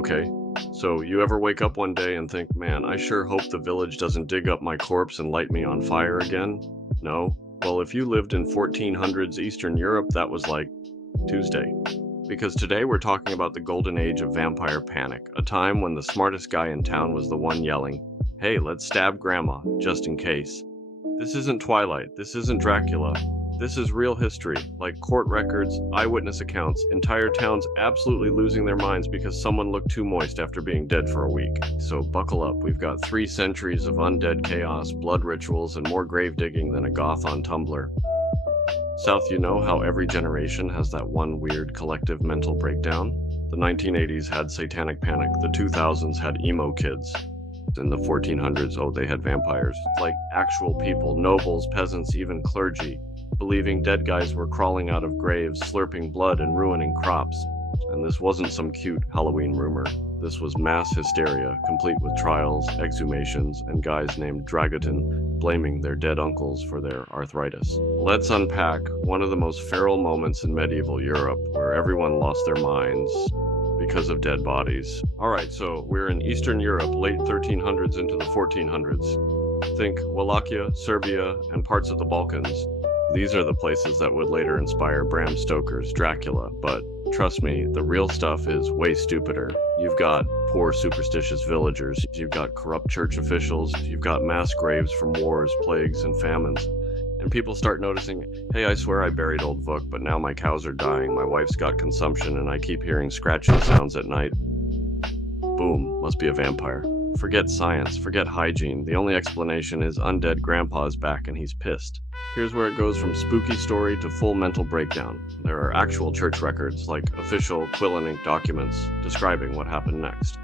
Okay, so you ever wake up one day and think, man, I sure hope the village doesn't dig up my corpse and light me on fire again? No? Well, if you lived in 1400s Eastern Europe, that was like Tuesday. Because today we're talking about the golden age of vampire panic, a time when the smartest guy in town was the one yelling, hey, let's stab grandma, just in case. This isn't Twilight, this isn't Dracula. This is real history, like court records, eyewitness accounts, entire towns absolutely losing their minds because someone looked too moist after being dead for a week. So buckle up, we've got 3 centuries of undead chaos, blood rituals, and more grave digging than a goth on Tumblr. South, you know how every generation has that one weird collective mental breakdown? The 1980s had satanic panic, the 2000s had emo kids. In the 1400s, oh, they had vampires. Like actual people, nobles, peasants, even clergy, believing dead guys were crawling out of graves, slurping blood and ruining crops. And this wasn't some cute Halloween rumor. This was mass hysteria, complete with trials, exhumations, and guys named Dragaton blaming their dead uncles for their arthritis. Let's unpack one of the most feral moments in medieval Europe, where everyone lost their minds because of dead bodies. Alright, so we're in Eastern Europe, late 1300s into the 1400s. Think Wallachia, Serbia, and parts of the Balkans. These are the places that would later inspire Bram Stoker's Dracula, but trust me, the real stuff is way stupider. You've got poor superstitious villagers, you've got corrupt church officials, you've got mass graves from wars, plagues, and famines. And people start noticing, hey, I swear I buried old Vuk, but now my cows are dying, my wife's got consumption, and I keep hearing scratching sounds at night. Boom, must be a vampire. Forget science, forget hygiene, the only explanation is undead grandpa's back and he's pissed. Here's where it goes from spooky story to full mental breakdown. There are actual church records, like official quill and ink documents, describing what happened next.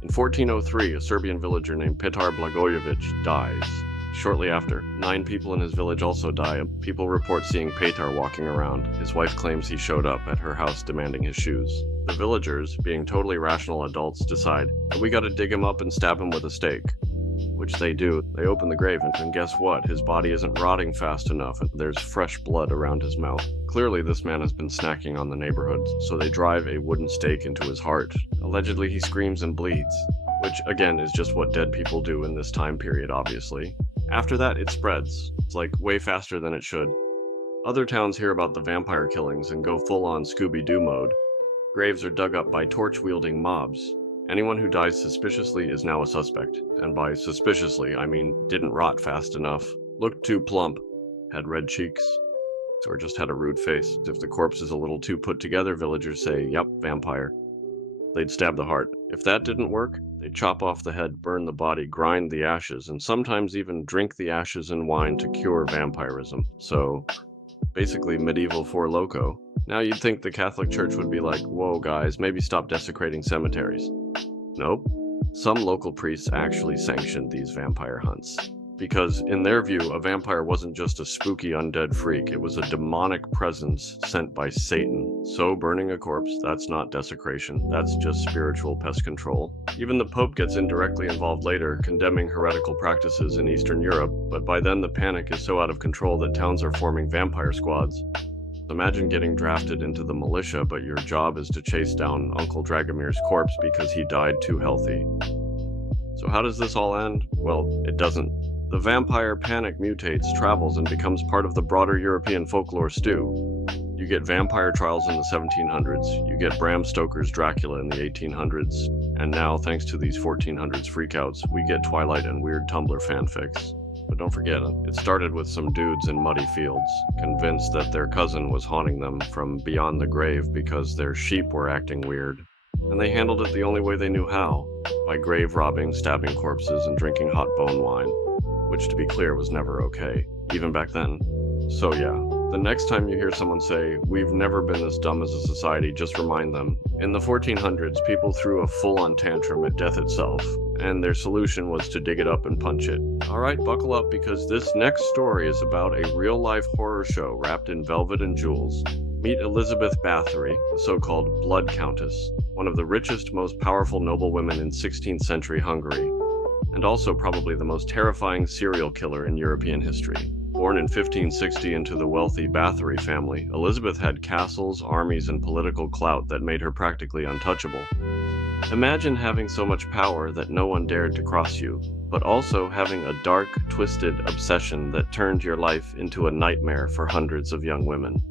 In 1403, a Serbian villager named Petar Blagojevic dies. Shortly after, 9 people in his village also die. People report seeing Petar walking around. His wife claims he showed up at her house demanding his shoes. The villagers, being totally rational adults, decide that we gotta dig him up and stab him with a stake. Which they do. They open the grave, and guess what? His body isn't rotting fast enough, and there's fresh blood around his mouth. Clearly, this man has been snacking on the neighborhood, so they drive a wooden stake into his heart. Allegedly, he screams and bleeds, which, again, is just what dead people do in this time period, obviously. After that, it spreads. It's like way faster than it should. Other towns hear about the vampire killings and go full-on Scooby-Doo mode. Graves are dug up by torch-wielding mobs. Anyone who dies suspiciously is now a suspect, and by suspiciously, I mean didn't rot fast enough, looked too plump, had red cheeks, or just had a rude face. If the corpse is a little too put together, villagers say, yep, vampire. They'd stab the heart. If that didn't work, they'd chop off the head, burn the body, grind the ashes, and sometimes even drink the ashes in wine to cure vampirism. So, basically medieval Four Loko. Now you'd think the Catholic Church would be like, whoa guys, maybe stop desecrating cemeteries. Nope. Some local priests actually sanctioned these vampire hunts. Because in their view, a vampire wasn't just a spooky undead freak, it was a demonic presence sent by Satan. So burning a corpse, that's not desecration, that's just spiritual pest control. Even the Pope gets indirectly involved later, condemning heretical practices in Eastern Europe, but by then the panic is so out of control that towns are forming vampire squads. Imagine getting drafted into the militia, but your job is to chase down Uncle Dragomir's corpse because he died too healthy. So how does this all end? Well, it doesn't. The vampire panic mutates, travels, and becomes part of the broader European folklore stew. You get vampire trials in the 1700s, you get Bram Stoker's Dracula in the 1800s, and now, thanks to these 1400s freakouts, we get Twilight and weird Tumblr fanfics. But don't forget, it started with some dudes in muddy fields, convinced that their cousin was haunting them from beyond the grave because their sheep were acting weird. And they handled it the only way they knew how, by grave robbing, stabbing corpses, and drinking hot bone wine. Which, to be clear, was never okay, even back then. So yeah, the next time you hear someone say, we've never been this dumb as a society, just remind them, in the 1400s, people threw a full-on tantrum at death itself, and their solution was to dig it up and punch it. Alright, buckle up, because this next story is about a real-life horror show wrapped in velvet and jewels. Meet Elizabeth Báthory, the so-called Blood Countess, one of the richest, most powerful noblewomen in 16th century Hungary, and also probably the most terrifying serial killer in European history. Born in 1560 into the wealthy Báthory family, Elizabeth had castles, armies, and political clout that made her practically untouchable. Imagine having so much power that no one dared to cross you, but also having a dark, twisted obsession that turned your life into a nightmare for hundreds of young women.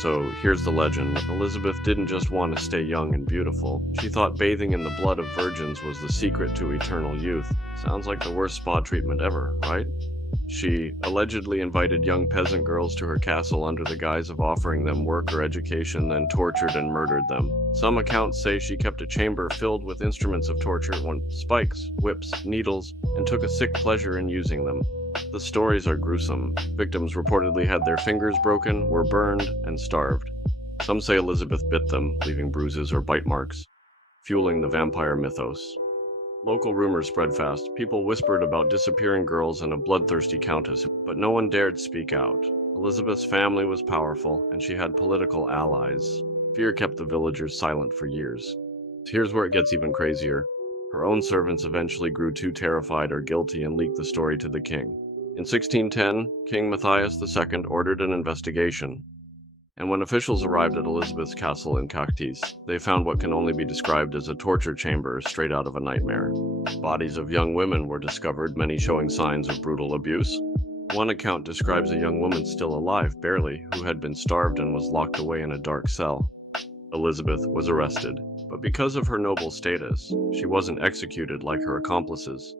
So here's the legend. Elizabeth didn't just want to stay young and beautiful. She thought bathing in the blood of virgins was the secret to eternal youth. Sounds like the worst spa treatment ever, right? She allegedly invited young peasant girls to her castle under the guise of offering them work or education, then tortured and murdered them. Some accounts say she kept a chamber filled with instruments of torture, spikes, whips, needles, and took a sick pleasure in using them. The stories are gruesome. Victims reportedly had their fingers broken, were burned, and starved. Some say Elizabeth bit them, leaving bruises or bite marks, fueling the vampire mythos. Local rumors spread fast. People whispered about disappearing girls and a bloodthirsty countess, but no one dared speak out. Elizabeth's family was powerful, and she had political allies. Fear kept the villagers silent for years. Here's where it gets even crazier. Her own servants eventually grew too terrified or guilty and leaked the story to the king. In 1610, King Matthias II ordered an investigation. And when officials arrived at Elizabeth's castle in Cactis, they found what can only be described as a torture chamber straight out of a nightmare. Bodies of young women were discovered, many showing signs of brutal abuse. One account describes a young woman still alive, barely, who had been starved and was locked away in a dark cell. Elizabeth was arrested, but because of her noble status, she wasn't executed like her accomplices.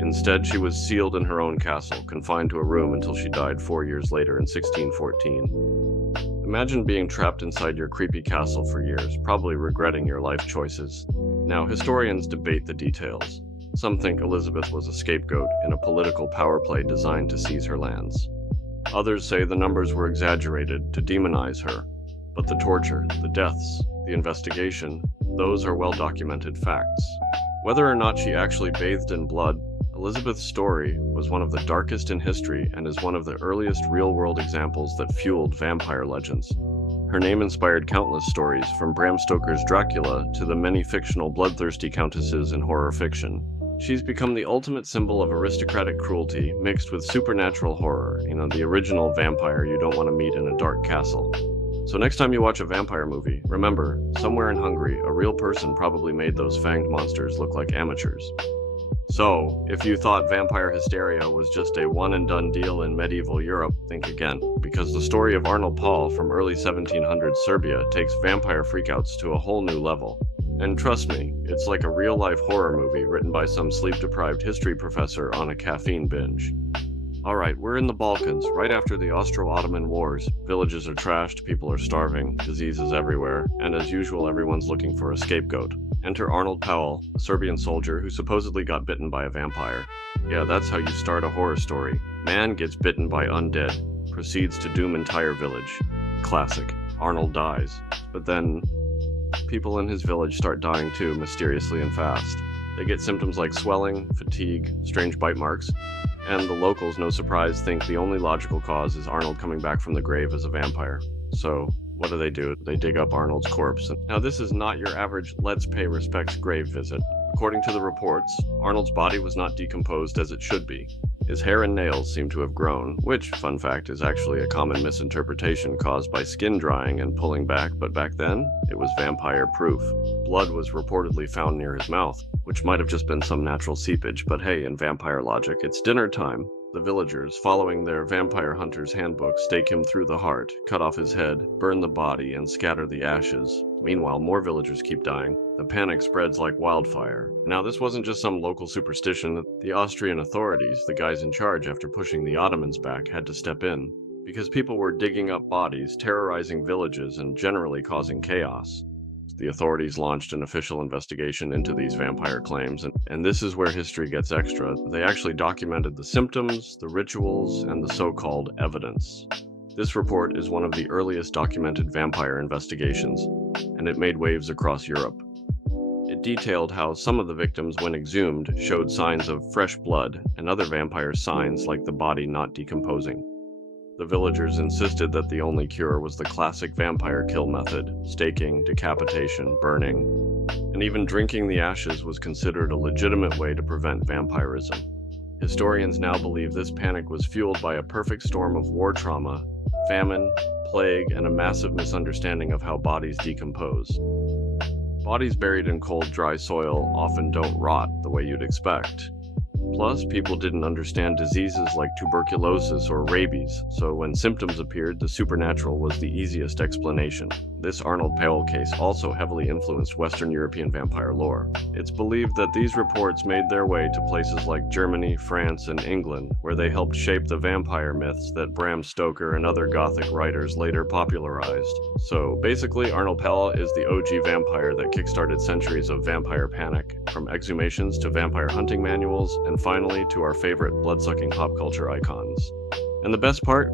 Instead, she was sealed in her own castle, confined to a room until she died 4 years later in 1614. Imagine being trapped inside your creepy castle for years, probably regretting your life choices. Now, historians debate the details. Some think Elizabeth was a scapegoat in a political power play designed to seize her lands. Others say the numbers were exaggerated to demonize her. But the torture, the deaths, the investigation, those are well-documented facts. Whether or not she actually bathed in blood, Elizabeth's story was one of the darkest in history and is one of the earliest real-world examples that fueled vampire legends. Her name inspired countless stories, from Bram Stoker's Dracula to the many fictional bloodthirsty countesses in horror fiction. She's become the ultimate symbol of aristocratic cruelty mixed with supernatural horror, the original vampire you don't want to meet in a dark castle. So next time you watch a vampire movie, remember, somewhere in Hungary, a real person probably made those fanged monsters look like amateurs. So, if you thought vampire hysteria was just a one-and-done deal in medieval Europe, think again, because the story of Arnold Paul from early 1700s Serbia takes vampire freakouts to a whole new level. And trust me, it's like a real-life horror movie written by some sleep-deprived history professor on a caffeine binge. Alright, we're in the Balkans, right after the Austro-Ottoman Wars. Villages are trashed, people are starving, disease is everywhere, and as usual everyone's looking for a scapegoat. Enter Arnold Powell, a Serbian soldier who supposedly got bitten by a vampire. Yeah, that's how you start a horror story. Man gets bitten by undead, proceeds to doom entire village. Classic. Arnold dies. But then, people in his village start dying too, mysteriously and fast. They get symptoms like swelling, fatigue, strange bite marks, and the locals, no surprise, think the only logical cause is Arnold coming back from the grave as a vampire. So, what do? They dig up Arnold's corpse. Now, this is not your average let's pay respects grave visit. According to the reports, Arnold's body was not decomposed as it should be. His hair and nails seem to have grown, which, fun fact, is actually a common misinterpretation caused by skin drying and pulling back, but back then, it was vampire-proof. Blood was reportedly found near his mouth, which might have just been some natural seepage, but hey, in vampire logic, it's dinner time. The villagers, following their vampire hunter's handbook, stake him through the heart, cut off his head, burn the body, and scatter the ashes. Meanwhile, more villagers keep dying. The panic spreads like wildfire. Now, this wasn't just some local superstition. The Austrian authorities, the guys in charge after pushing the Ottomans back, had to step in, because people were digging up bodies, terrorizing villages, and generally causing chaos. The authorities launched an official investigation into these vampire claims, and this is where history gets extra. They actually documented the symptoms, the rituals, and the so-called evidence. This report is one of the earliest documented vampire investigations, and it made waves across Europe. It detailed how some of the victims, when exhumed, showed signs of fresh blood, and other vampire signs like the body not decomposing. The villagers insisted that the only cure was the classic vampire kill method: staking, decapitation, burning, and even drinking the ashes was considered a legitimate way to prevent vampirism. Historians now believe this panic was fueled by a perfect storm of war trauma, famine, plague, and a massive misunderstanding of how bodies decompose. Bodies buried in cold, dry soil often don't rot the way you'd expect. Plus, people didn't understand diseases like tuberculosis or rabies, so when symptoms appeared, the supernatural was the easiest explanation. This Arnold Powell case also heavily influenced Western European vampire lore. It's believed that these reports made their way to places like Germany, France, and England, where they helped shape the vampire myths that Bram Stoker and other Gothic writers later popularized. So basically, Arnold Powell is the OG vampire that kickstarted centuries of vampire panic, from exhumations to vampire hunting manuals, and finally to our favorite blood-sucking pop culture icons. And the best part?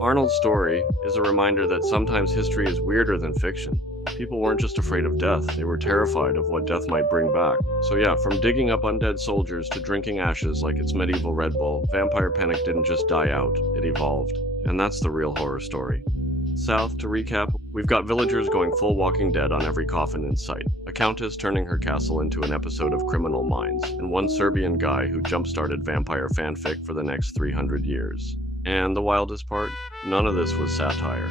Arnold's story is a reminder that sometimes history is weirder than fiction. People weren't just afraid of death, they were terrified of what death might bring back. So yeah, from digging up undead soldiers to drinking ashes like it's medieval Red Bull, vampire panic didn't just die out, it evolved. And that's the real horror story. South, to recap, we've got villagers going full Walking Dead on every coffin in sight, a countess turning her castle into an episode of Criminal Minds, and one Serbian guy who jump-started vampire fanfic for the next 300 years. And the wildest part? None of this was satire.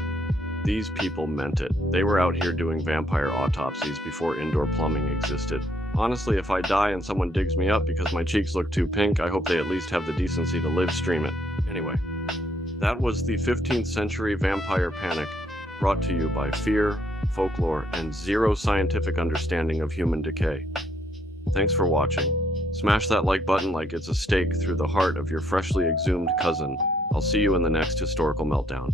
These people meant it. They were out here doing vampire autopsies before indoor plumbing existed. Honestly, if I die and someone digs me up because my cheeks look too pink, I hope they at least have the decency to live stream it. Anyway, that was the 15th century vampire panic, brought to you by fear, folklore, and zero scientific understanding of human decay. Thanks for watching. Smash that like button like it's a stake through the heart of your freshly exhumed cousin. I'll see you in the next historical meltdown.